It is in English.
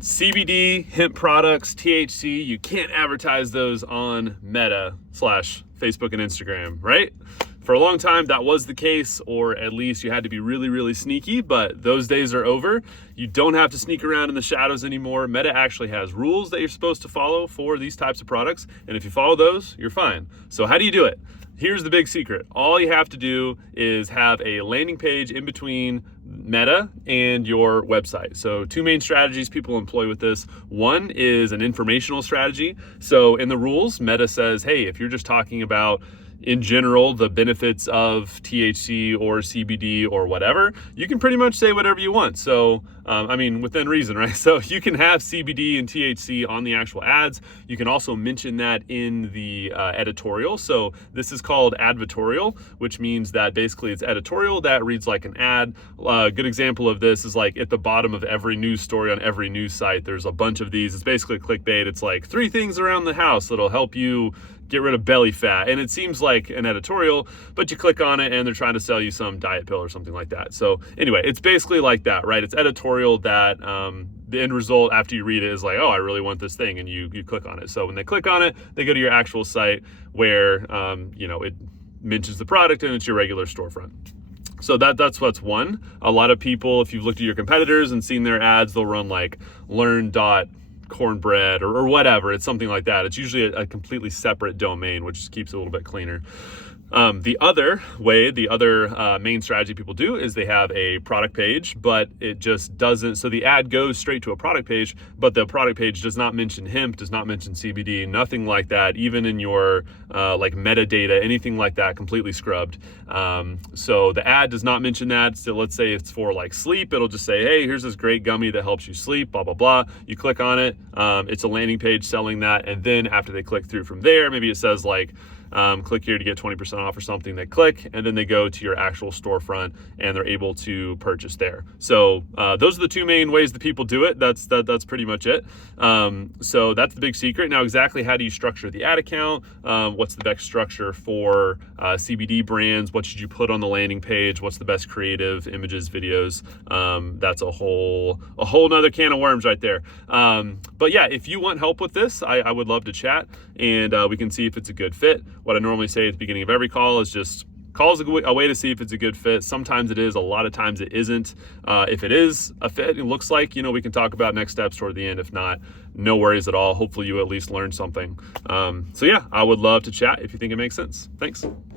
CBD, hemp products, THC, you can't advertise those on Meta / Facebook and Instagram, right? For a long time, that was the case, or at least you had to be really, really sneaky, but those days are over. You don't have to sneak around in the shadows anymore. Meta actually has rules that you're supposed to follow for these types of products, and if you follow those, you're fine. So how do you do it? Here's the big secret. All you have to do is have a landing page in between Meta and your website. So two main strategies people employ with this. One is an informational strategy. So in the rules, Meta says, hey, if you're just talking about in general the benefits of THC or CBD or whatever, you can pretty much say whatever you want. So within reason, right? So you can have CBD and THC on the actual ads. You can also mention that in the editorial. So this is called advertorial, which means that basically it's editorial that reads like an ad. A good example of this is like at the bottom of every news story on every news site, there's a bunch of these. It's basically clickbait. It's like 3 things around the house that'll help you get rid of belly fat. And it seems like an editorial, but you click on it and they're trying to sell you some diet pill or something like that. So anyway, it's basically like that, right? It's editorial that the end result after you read it is like, oh, I really want this thing. And you click on it. So when they click on it, they go to your actual site where, it mentions the product and it's your regular storefront. So that's what's one. A lot of people, if you've looked at your competitors and seen their ads, they'll run like learn.cornbread or whatever. It's something like that. It's usually a completely separate domain, which just keeps it a little bit cleaner. The other main strategy people do is they have a product page, but it just doesn't, so the ad goes straight to a product page, but the product page does not mention hemp, does not mention CBD, nothing like that, even in your like metadata, anything like that, completely scrubbed. So the ad does not mention that. So let's say it's for like sleep, it'll just say, hey, here's this great gummy that helps you sleep, blah, blah, blah. You click on it. It's a landing page selling that. And then after they click through from there, maybe it says like, click here to get 20% off or something. They click and then they go to your actual storefront and they're able to purchase there. So those are the two main ways that people do it. That's pretty much it. So that's the big secret. Now, exactly how do you structure the ad account? What's the best structure for CBD brands? What should you put on the landing page? What's the best creative images, videos? That's a whole nother can of worms right there. But yeah, if you want help with this, I would love to chat and we can see if it's a good fit. What I normally say at the beginning of every call is just call is a way to see if it's a good fit. Sometimes it is, a lot of times it isn't. If it is a fit, it looks like, we can talk about next steps toward the end. If not, no worries at all. Hopefully you at least learned something. So yeah, I would love to chat if you think it makes sense. Thanks.